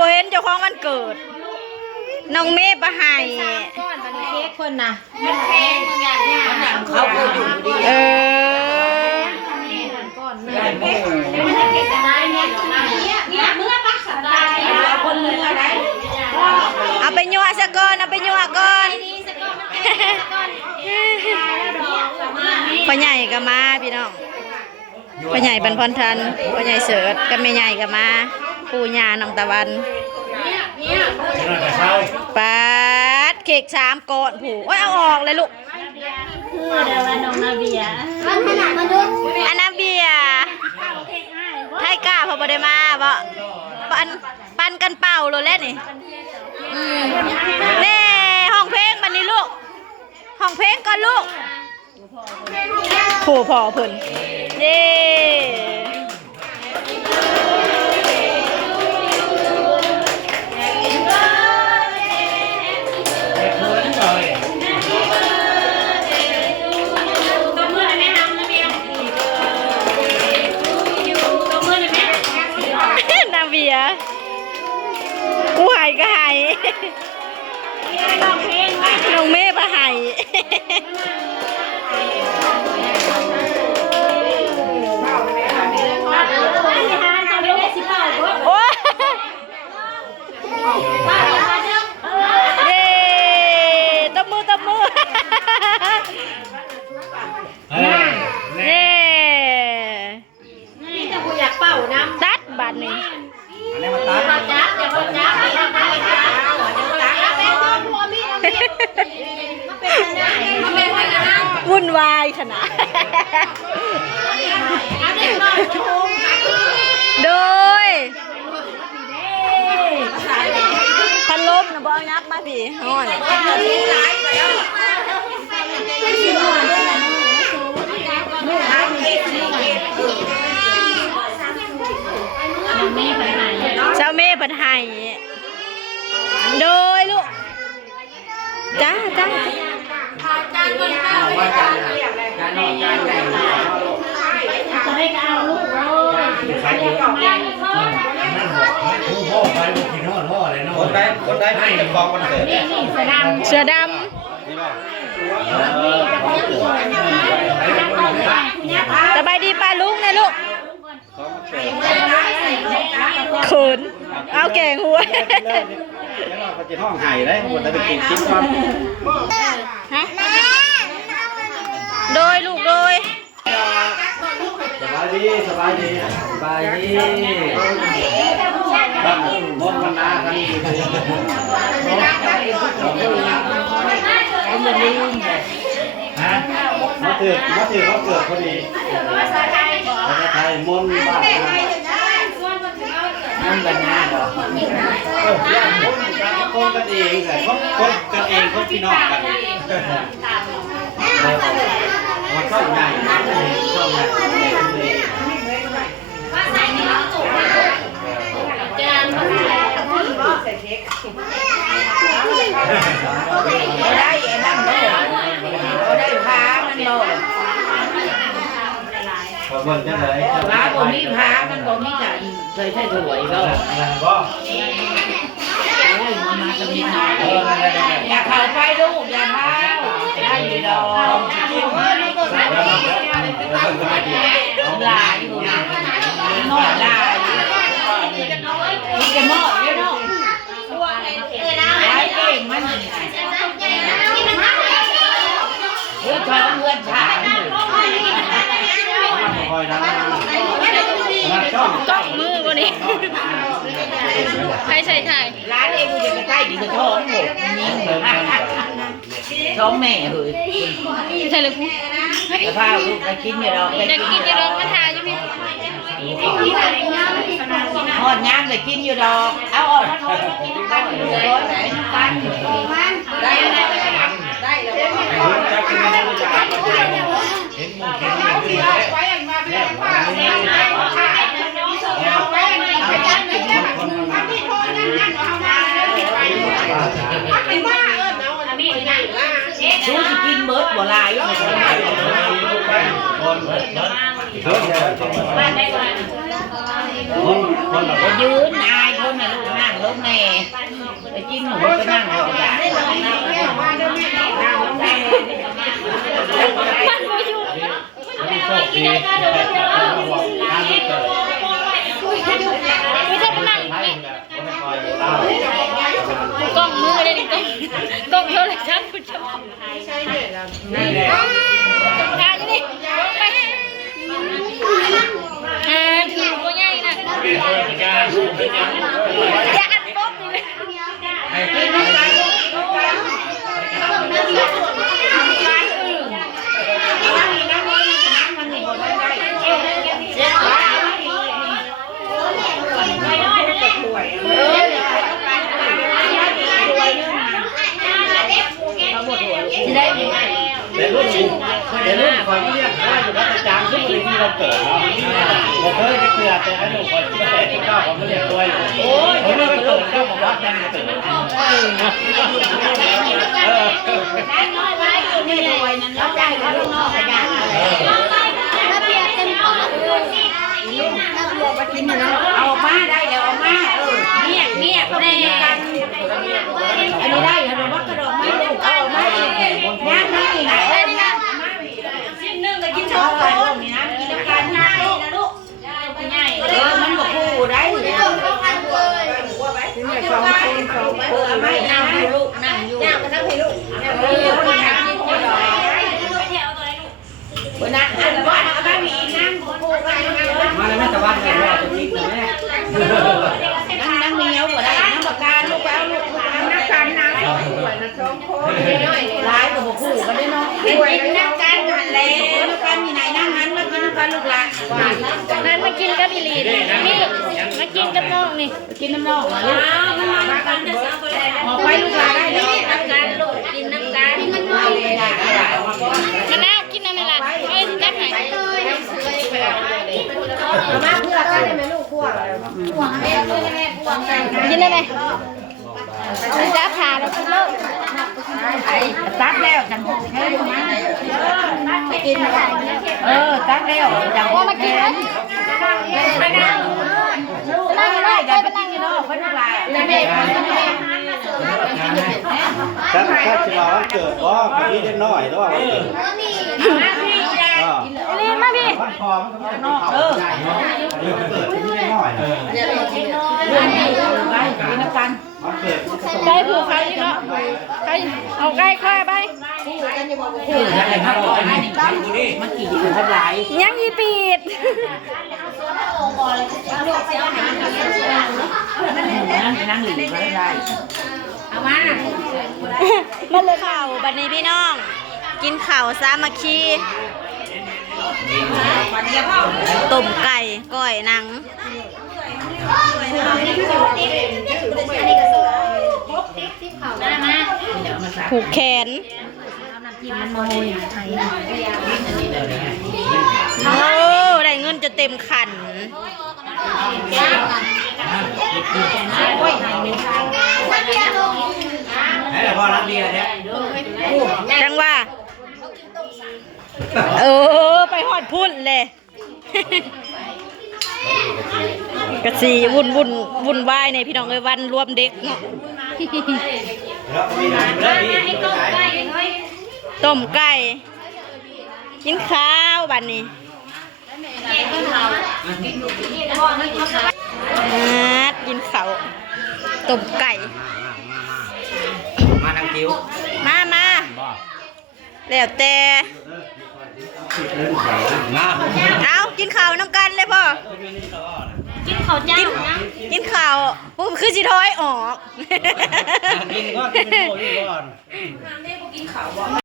บ่เห็นเจ้าของวันเกิดน้องเมย์ปะไห้ก้อนบันเค้กคนนะมันแพงมึงอย่างเงี้ยเขาก็อยู่ดีก้อนเลยแล้วมันจะเก็บได้เนี่ยเมื่อปักสัตว์ได้คนเมื่อได้เอาไปยั่วซะก่อนเอาไปยั่วก่อนพ่อใหญ่ก็มาพี่น้องพ่อใหญ่บรรพทันพ่อใหญ่เสิร์ชกับแม่ใหญ่ก็มาปู่ย่าน้องตะวันปัดเค้ก3 ก้อนผูกเอาออกเลยลูกคือเดี๋ยวน้องนาเบียอันนาเบียไทยกล้าพอบ่ได้มาบ่ปันกันเป่าโลเล่นนี่แน่ห้องเพลงบัดนี้ลูกห้องเพลงก่อนลูกผู้พ่อเพิ่นเย้นาเบียกูหายก็หายน้องเมย์ปะหายโอ้เย้ตบมือเย้นี่จะกูอยากเป่าน้ำตัดบัตรนี่วุ่นวายขนาดโดยพันลมนะบอลนับมาพี่ฮอนเจ้าเมย์ปัญหาโดยลูกจ้าจะให้เอาลูกเราคนได้ให้จะกองวันเกิดเสือดำสบายดีป้าลุงไงลูกเขินเอาแกงหัวเขาจะห้องไห้ได้หมดได้ไปกินชิ้นก่อนโดยลูกโดยสบายดีบ้านมดมันนากันฮะมาถือเขาเกิดพอดีภาษาไทยมนบ้านมันเป็นงานเหรอคนกันเองแต่คนกันเองคนพี่น้องกันมันชอบใหญ่ชอบใหญ่ว่าใส่ในห้องจุกจานก็ใส่เค้กได้นั่งได้พามันโลบนจะเลยพาบ่มีพามันบ่มีกันเคยใช้ถวยก็อย่าเข้าไปลูกอย่าเข้าได้อยู่ดอกลายอยู่นอนลายมีจะหม้อเยอะเนาะไอ้เก่งมันเพื่อนท้องเพื่อนชายคอยดังต้องมือวันนี้ใครใส่ถ่ายร้านเองกูจะไปใกล้ดีกับท้องหมดนี่ท้องแม่เฮ้ยใช่เลยพูดแต่พาลูกไปกินอยู่ดอกจะกินจะลองมาทานยังไงหอดย่างเลยกินอยู่ดอกเอาออกมาทอดกินกันร้อยไหนกันได้ชูจะกินเบิร์ดบ่ลายยืนอายคนน่ะลูกนั่ง ลงแน่ไปกินหนูไปนั่งเอาจ้ะ มันบ่อยู่ ไม่โชคดีบอกทางเกิด ไม่ใช่เป็นนั่ง ไล่แหละคนคอยเล่าก ล้องมือเลยนี่กล้องโทรศัพท์คุณชม นี่แหละ ถ่ายอยู่นี่ไปถือบ่ใหญ่น่ะอย่าอัดป๊อบนี่ กินน้ำกันลูกแต่รุ่นคอยเรียกว่าอยู่วัดประจำทุกวันที่เราเกิดเนาะบอกเคยจะเกลือแต่ไอ้หนุ่มคนที่แต่ที่เก้าเขาไม่เรียกด้วยโอ้ยเขาเรียกเกิดเก้าของวัดนั่นเกิดน้อยไว้อยู่นี่รวยนั้นแล้วได้เขาลูกนอกขยันอะไรเอามาได้แล้วเอามาเนี่ยเขาได้กันอันนี้ได้ขนมวัดกระดองไม่ลูกเอามาอีกน้ำนี่ไหนได้นี่นะชิ้นนึงก็กินช้อนไปลูกนี่นะกินกันนะลูกมันบอกคู่ได้ไม่นั่งอยู่ลูกนั่งอยู่นั่งมานั่งให้ลูกคนนั่งกินคนรอวันนั้นอันว่าเอาบ้านมีนั่งคู่กันมาเลยแม่ตะวันเลยว่าจะยิงแต่แม่ นั่งเหนียวหัวได้นั่งปากกาลูกเอาลูกนั่งกันนะร้ายกับคู่กันได้เนาะนั่งกันหันแล้วนั่งกันมีไหนนั่งนั้นมากินกันลูกหลานนั่นมากินกับอีหลีนี่มากินกับน้องนี่ กินน้ำนองลูกออกไปลูกหลานได้เลยนั่งกันลูกกินน้ำกันมันน้อยเลยได้มะนาวกินนั่นล่ะเอ้ยจับให้ มาเพื่อกันได้ไหมลูกพวกกินได้ไหมจับขาแล้วกินเลย ตักแล้วจังให้ลูกมากินตักแล้วจัง ว่ามากินนะไปนั่งได้ได้ไปนั่งอยู่เนาะเพิ่นว่าแต่แม่ถ้าชิลาวันเกิดว่าคนนี้เล็กน้อยหรือว่าวันเกิด ลีนมาพี่ วันพอมันก็ต้องใหญ่เนาะเดี๋ยวเกิดที่นี่เล็กน้อยไปกินน้ำกัน วันเกิด ไก่ผูกไข่เนาะไก่เอาไก่ค่อยไป อะไรครับมันกี่คนทั้งหลาย ยังยีปีดนั่งหลีกไม่ได้เอามามันเลยข่าวบัดนี้พี่น้องกินข่าวสามัคคีต้มไก่ก้อยหนังผูกแขนโอ้ได้เงินจะเต็มขันให้แต่พอรับเบียร์เนี่ย จังว่าไปหอดพุ่นเลยกะสีวุ่นวายในพี่น้องเอ้ยวันรวมเด็กเนาะต้มไก่กินข้าวบัดนี้กินข้าวต้มไก่มาทางคิ้วมาแล้วแต่เอากินข้าวน้ำกันเลยพ่อกินข้าวเจ้านะกินข้าวปุ๊บคือสิถอยออกกินก่อนกินก่อน